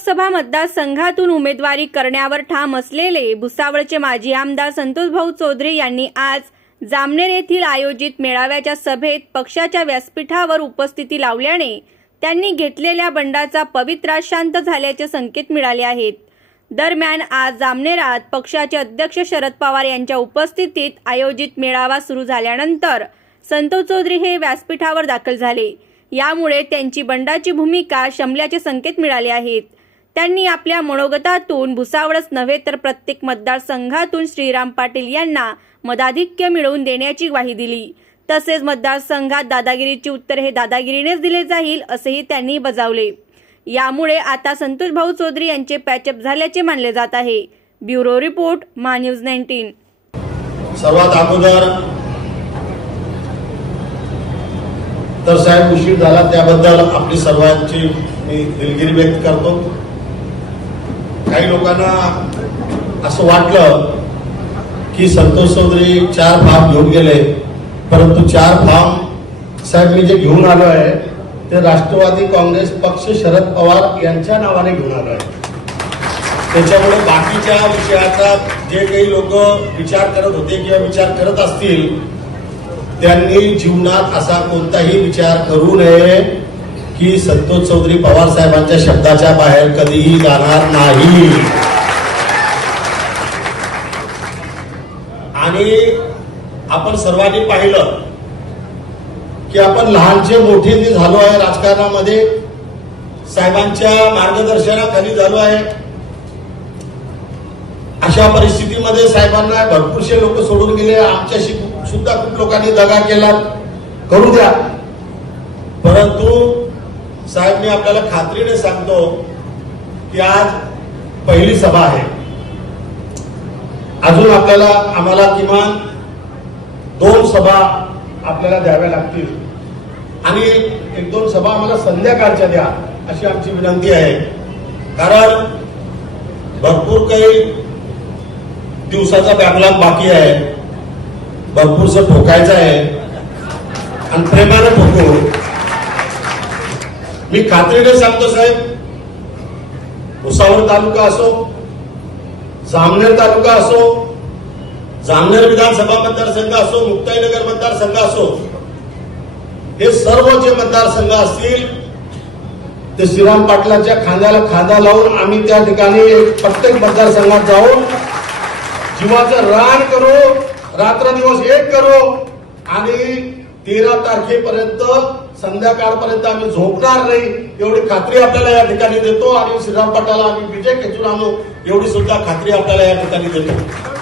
लोकसभा मतदारसंघातून उमेदवारी करण्यावर ठाम असलेले भुसावळचे माजी आमदार संतोषभाऊ चौधरी यांनी आज जामनेर येथील आयोजित मेळाव्याच्या सभेत पक्षाच्या व्यासपीठावर उपस्थिती लावल्याने त्यांनी घेतलेल्या बंडाचा पवित्रा शांत झाल्याचे संकेत मिळाले आहेत दरम्यान आज जामनेरात पक्षाचे अध्यक्ष शरद पवार यांच्या उपस्थितीत आयोजित मेळावा सुरू झाल्यानंतर संतोष चौधरी हे व्यासपीठावर दाखल झाले यामुळे त्यांची बंडाची भूमिका शमल्याचे संकेत मिळाले आहेत त्यांनी आपल्या मनोगतातून भुसावळच नव्हे तर प्रत्येक मतदारसंघातून श्रीराम पाटील यांना मदाधिक्य मिळवून देण्याची ग्वाही दिली तसेच मतदारसंघात दादागिरीची उत्तर हे दादागिरीनेच दिले जाईल असेही त्यांनी बजावले यामुळे आता संतोष भाऊ चौधरी यांचे पॅचअप झाल्याचे मानले जात आहे ब्युरो रिपोर्ट मा न्यूज नाईन्टीन सर्वात अगोदर तर साहेब उशीर झाला त्याबद्दल आपली सर्वांची मी दिलगिरी व्यक्त करतो काही लोकांना असं वाटलं की संतोष चौधरी चार फार्म घेऊन गेले परंतु चार फार्म साहेब मी जे घेऊन आलो आहे ते राष्ट्रवादी काँग्रेस पक्ष शरद पवार यांच्या नावाने घेऊन आलो आहे त्याच्यामुळे बाकीच्या विषयाचा जे काही लोक विचार करत होते किंवा विचार करत असतील त्यांनी जीवनात असा कोणताही विचार करू नये की संतोष चौधरी पवार साहेबांच्या शब्दाच्या बाहेर कधीही जाणार नाही आणि आपण सर्वांनी पाहिलं की आपण लहानचे मोठे झालो आहे राजकारणामध्ये साहेबांच्या मार्गदर्शनाखाली झालो आहे अशा परिस्थितीमध्ये साहेबांना भरपूरशे लोक सोडून गेले आमच्याशी सुद्धा खूप लोकांनी दगा केला करू द्या परंतु साहेब मी आपल्याला खात्रीने सांगतो की आज पहिली सभा आहे अजून आपल्याला आम्हाला किमान दोन सभा आपल्याला द्याव्या लागतील आणि एक दोन सभा आम्हाला संध्याकाळच्या द्या अशी आमची विनंती आहे कारण भरपूर काही दिवसाचा बॅकलॉग बाकी आहे भरपूरसं ठोकायचं आहे आणि प्रेमाने ठोकू मी खात्रीने सांगतो साहेब भुसावळ तालुका असो जामनेर तालुका असो जामनेर विधानसभा मतदारसंघ असो मुक्ताईनगर मतदारसंघ असो हे सर्व जे मतदारसंघ असतील ते श्रीराम पाटलांच्या खांद्याला खांदा लावून आम्ही त्या ठिकाणी प्रत्येक मतदारसंघात जाऊन जीवाचं रान करू रात्र दिवस एक करू आणि तेरा तारखेपर्यंत संध्याकाळपर्यंत आम्ही झोपणार नाही एवढी खात्री आपल्याला या ठिकाणी देतो आणि श्रीराम पटाला आम्ही विजय खेचून आणू एवढी सुद्धा खात्री आपल्याला या ठिकाणी देतो